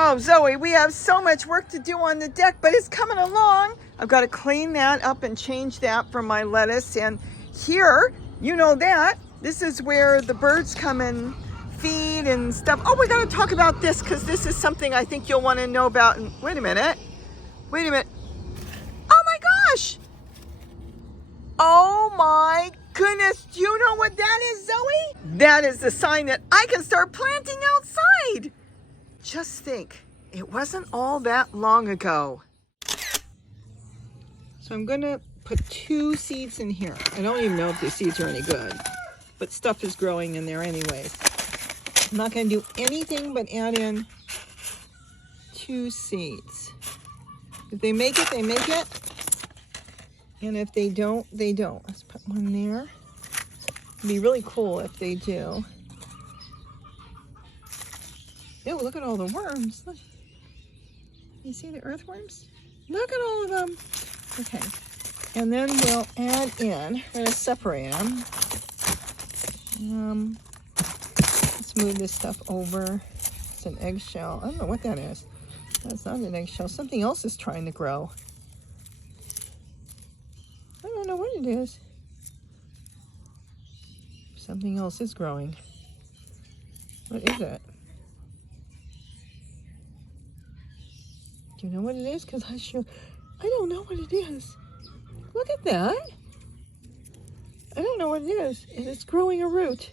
Oh, Zoe, we have so much work to do on the deck, but it's coming along. I've got to clean that up and change that for my lettuce. And here, you know that, this is where the birds come and feed and stuff. Oh, we got to talk about this because this is something I think you'll want to know about. And wait a minute. Oh my gosh. Oh my goodness. Do you know what that is, Zoe? That is the sign that I can start planting outside. Just think, it wasn't all that long ago. So I'm gonna put 2 seeds in here. I don't even know if the seeds are any good, but stuff is growing in there anyways. I'm not gonna do anything but add in 2 seeds. If they make it, they make it. And if they don't, they don't. Let's put one there. It'd be really cool if they do. Oh, look at all the worms. Look. You see the earthworms? Look at all of them. Okay. And then we'll add in, we're gonna separate them. Let's move this stuff over. It's an eggshell. I don't know what that is. That's not an eggshell. Something else is trying to grow. I don't know what it is. Something else is growing. What is it? Do you know what it is? Because I don't know what it is. Look at that. I don't know what it is. And it's growing a root.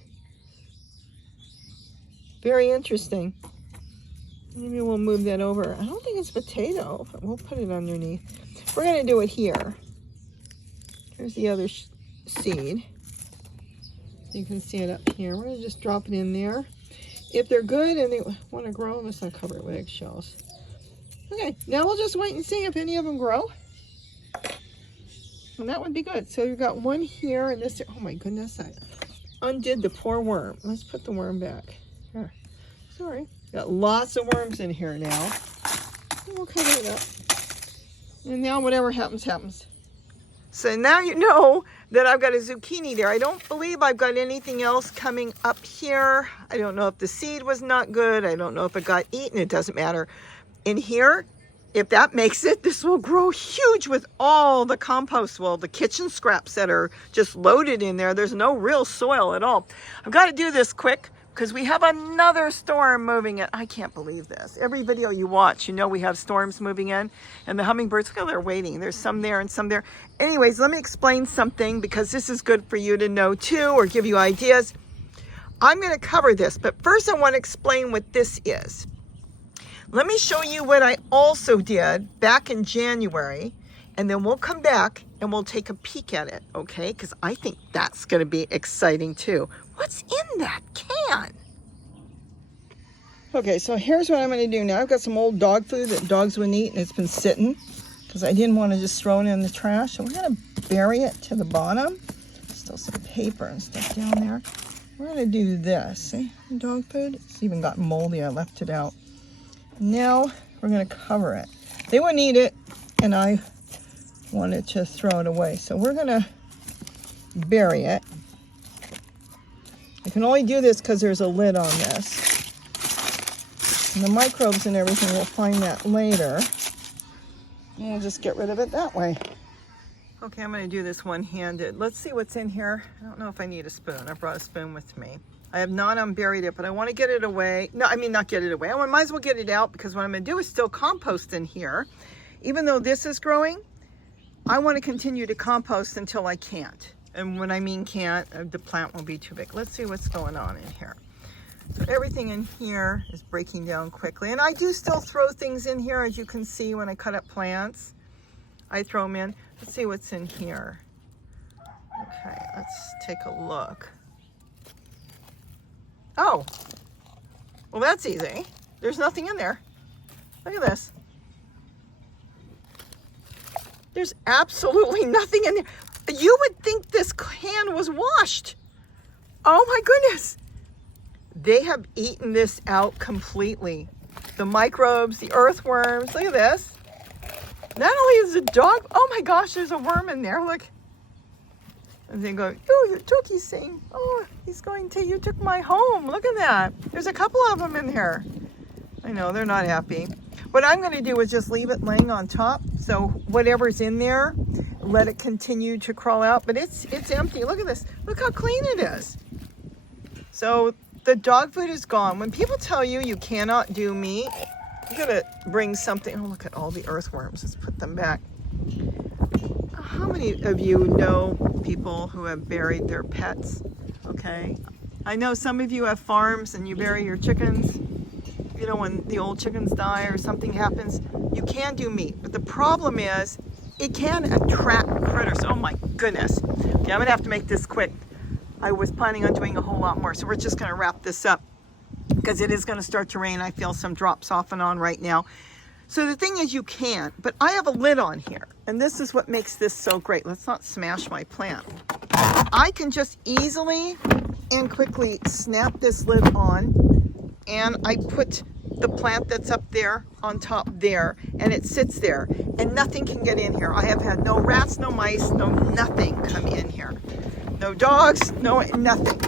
Very interesting. Maybe we'll move that over. I don't think it's potato, but we'll put it underneath. We're going to do it here. Here's the other seed. You can see it up here. We're going to just drop it in there. If they're good and they want to grow, let's not cover it with eggshells. Okay, now we'll just wait and see if any of them grow. And that would be good. So you've got one here and this. Oh my goodness, I undid the poor worm. Let's put the worm back. Here. Sorry. Got lots of worms in here now. We'll cover it up. And now whatever happens, happens. So now you know that I've got a zucchini there. I don't believe I've got anything else coming up here. I don't know if the seed was not good. I don't know if it got eaten. It doesn't matter. In here, if that makes it, this will grow huge with all the compost, well, the kitchen scraps that are just loaded in there. There's no real soil at all. I've got to do this quick because we have another storm moving in. I can't believe this. Every video you watch, you know we have storms moving in, and the hummingbirds, look how they're waiting. There's some there and some there. Anyways, let me explain something because this is good for you to know too, or give you ideas. I'm going to cover this, but first I want to explain what this is. Let me show you what I also did back in January, and then we'll come back and we'll take a peek at it, okay? Because I think that's going to be exciting too. What's in that can? Okay, so here's what I'm going to do now. I've got some old dog food that dogs would eat, and it's been sitting because I didn't want to just throw it in the trash. So we're going to bury it to the bottom. Still some paper and stuff down there. We're going to do this. See, dog food? It's even got moldy. I left it out. Now we're going to cover it. They wouldn't eat it, and I wanted to throw it away. So we're going to bury it. I can only do this because there's a lid on this. And the microbes and everything, we'll find that later. And we'll just get rid of it that way. Okay, I'm going to do this one-handed. Let's see what's in here. I don't know if I need a spoon. I brought a spoon with me. I have not unburied it, but I want to get it away. No, I mean, not get it away. I might as well get it out because what I'm going to do is still compost in here. Even though this is growing, I want to continue to compost until I can't. And when I mean can't, the plant will be too big. Let's see what's going on in here. So everything in here is breaking down quickly. And I do still throw things in here, as you can see when I cut up plants. I throw them in. Let's see what's in here. Okay, let's take a look. Oh, well, that's easy. There's nothing in there. Look at this. There's absolutely nothing in there. You would think this can was washed. Oh my goodness. They have eaten this out completely. The microbes, the earthworms, look at this. Not only is the dog, oh my gosh, there's a worm in there, look. And they go, oh, your turkey's saying, oh, he's going to, you took my home. Look at that. There's a couple of them in here. I know, they're not happy. What I'm going to do is just leave it laying on top. So whatever's in there, let it continue to crawl out. But it's empty. Look at this. Look how clean it is. So the dog food is gone. When people tell you you cannot do meat, you got to bring something. Oh, look at all the earthworms. Let's put them back. How many of you know people who have buried their pets? Okay. I know some of you have farms and you bury your chickens. You know, when the old chickens die or something happens, you can do meat. But the problem is, it can attract critters. Oh my goodness. Okay, I'm gonna have to make this quick. I was planning on doing a whole lot more, so we're just gonna wrap this up because it is gonna start to rain. I feel some drops off and on right now. So the thing is, you can, but I have a lid on here, and this is what makes this so great. Let's not smash my plant. I can just easily and quickly snap this lid on, and I put the plant that's up there on top there, and it sits there, and nothing can get in here. I have had no rats, no mice, no nothing come in here. No dogs, no nothing.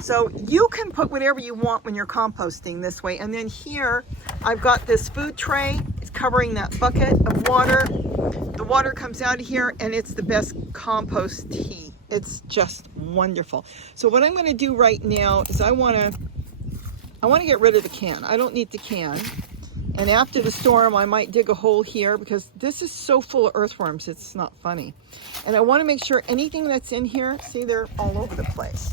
So you can put whatever you want when you're composting this way. And then here, I've got this food tray. It's covering that bucket of water. The water comes out of here, and it's the best compost tea. It's just wonderful. So what I'm going to do right now is I want to get rid of the can. I don't need the can. And after the storm, I might dig a hole here because this is so full of earthworms, it's not funny. And I want to make sure anything that's in here, see, they're all over the place.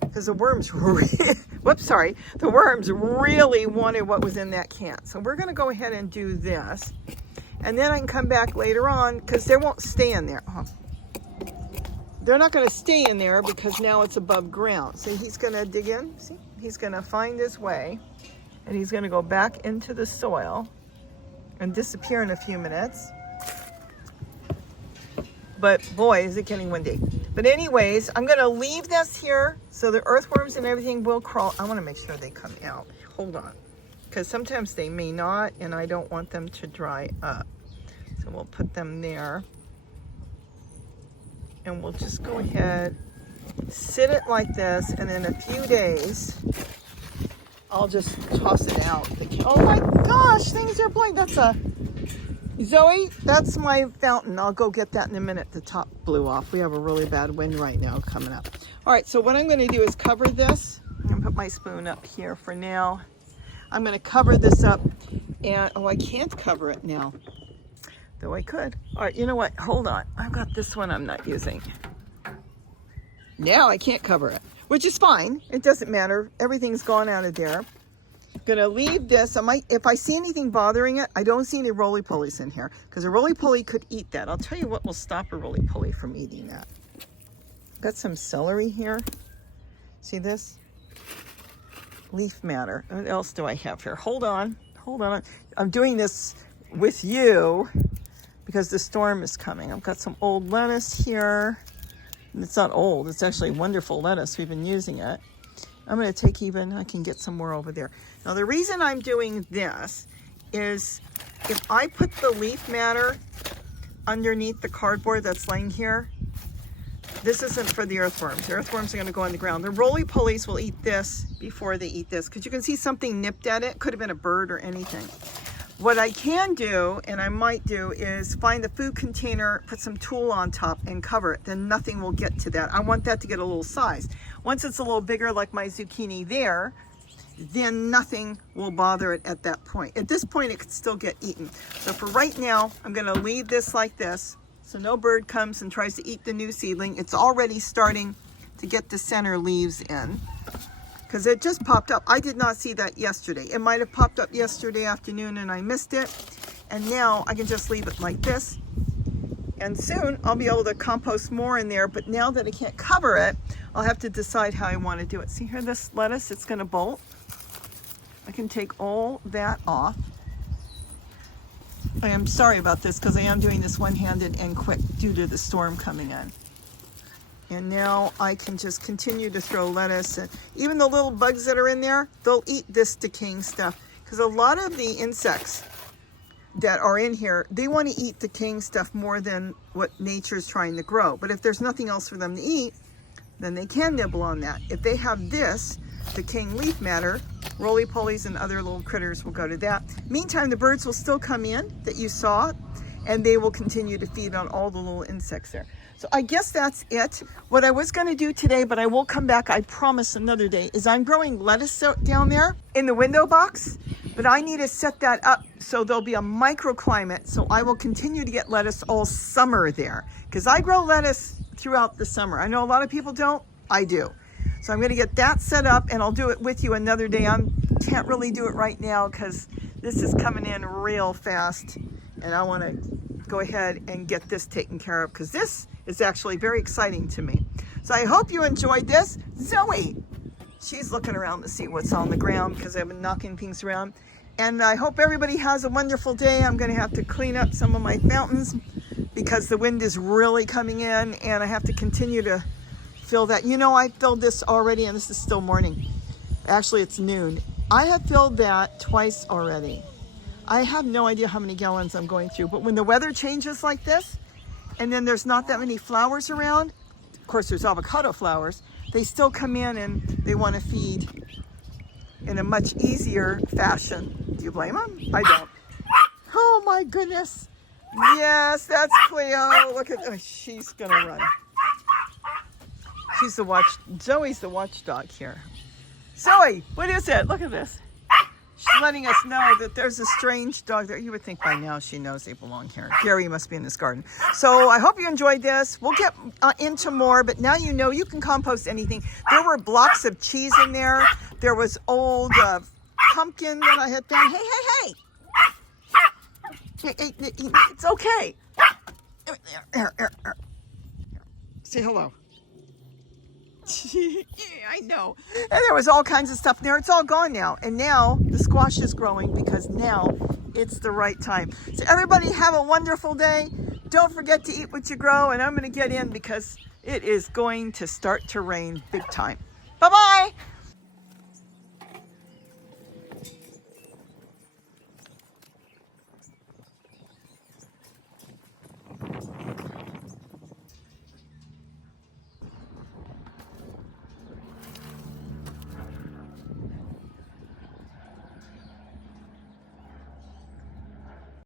Because the worms, the worms really wanted what was in that can. So we're going to go ahead and do this. And then I can come back later on because they won't stay in there. Oh. They're not going to stay in there because now it's above ground. So he's going to dig in, see? He's going to find his way, and he's going to go back into the soil and disappear in a few minutes. But boy, is it getting windy. But anyways, I'm going to leave this here so the earthworms and everything will crawl. I want to make sure they come out. Hold on. Because sometimes they may not, and I don't want them to dry up. So we'll put them there. And we'll just go ahead, sit it like this, and in a few days, I'll just toss it out. Oh my gosh, things are blowing. That's a, Zoe, that's my fountain. I'll go get that in a minute. The top blew off. We have a really bad wind right now coming up. All right, so what I'm going to do is cover this. I'm going to put my spoon up here for now. I'm going to cover this up, and oh, I can't cover it now. Though I could. All right, you know what? Hold on. I've got this one I'm not using. Now I can't cover it, which is fine. It doesn't matter. Everything's gone out of there. I'm gonna leave this. If I see anything bothering it, I don't see any roly-polies in here because a roly-poly could eat that. I'll tell you what will stop a roly-poly from eating that. Got some celery here. See this? Leaf matter. What else do I have here? Hold on. Hold on. I'm doing this with you because the storm is coming. I've got some old lettuce here. It's not old, it's actually wonderful lettuce. We've been using it. I'm going to take I can get some more over there. Now the reason I'm doing this is if I put the leaf matter underneath the cardboard that's laying here, this isn't for the earthworms. The earthworms are going to go on the ground. The roly-polies will eat this before they eat this because you can see something nipped at it. Could have been a bird or anything. What I can do, and I might do, is find the food container, put some tulle on top and cover it. Then nothing will get to that. I want that to get a little size. Once it's a little bigger like my zucchini there, then nothing will bother it at that point. At this point, it could still get eaten. So for right now, I'm gonna leave this like this so no bird comes and tries to eat the new seedling. It's already starting to get the center leaves in, because it just popped up. I did not see that yesterday. It might have popped up yesterday afternoon and I missed it. And now I can just leave it like this. And soon I'll be able to compost more in there. But now that I can't cover it, I'll have to decide how I want to do it. See here, this lettuce, it's going to bolt. I can take all that off. I am sorry about this because I am doing this one-handed and quick due to the storm coming in. And now I can just continue to throw lettuce. And even the little bugs that are in there, they'll eat this decaying stuff. Because a lot of the insects that are in here, they want to eat decaying stuff more than what nature's trying to grow. But if there's nothing else for them to eat, then they can nibble on that. If they have this decaying leaf matter, roly-polies and other little critters will go to that. Meantime, the birds will still come in that you saw, and they will continue to feed on all the little insects there. So I guess that's it. What I was going to do today, but I will come back, I promise, another day, is I'm growing lettuce down there in the window box, but I need to set that up so there'll be a microclimate, so I will continue to get lettuce all summer there, because I grow lettuce throughout the summer. I know a lot of people don't. I do. So I'm going to get that set up, and I'll do it with you another day. I can't really do it right now because this is coming in real fast, and I want to go ahead and get this taken care of, because this is actually very exciting to me. So I hope you enjoyed this. Zoe, she's looking around to see what's on the ground because I've been knocking things around. And I hope everybody has a wonderful day. I'm going to have to clean up some of my fountains because the wind is really coming in, and I have to continue to fill that. You know, I filled this already, and this is still morning. Actually, it's noon. I have filled that twice already. I have no idea how many gallons I'm going through, but when the weather changes like this, and then there's not that many flowers around, of course there's avocado flowers, they still come in and they want to feed in a much easier fashion. Do you blame them? I don't. Oh my goodness. Yes, that's Cleo. Look at, oh, she's gonna run. She's the Zoe's the watchdog here. Zoe, what is it? Look at this. She's letting us know that there's a strange dog there. You would think by now she knows they belong here. Gary must be in this garden. So I hope you enjoyed this. We'll get into more, but now you know you can compost anything. There were blocks of cheese in there. There was old pumpkin that I had found. Hey. It's okay. Say hello. I know. And there was all kinds of stuff in there. It's all gone now. And now the squash is growing because now it's the right time. So everybody have a wonderful day. Don't forget to eat what you grow. And I'm going to get in because it is going to start to rain big time. Bye-bye.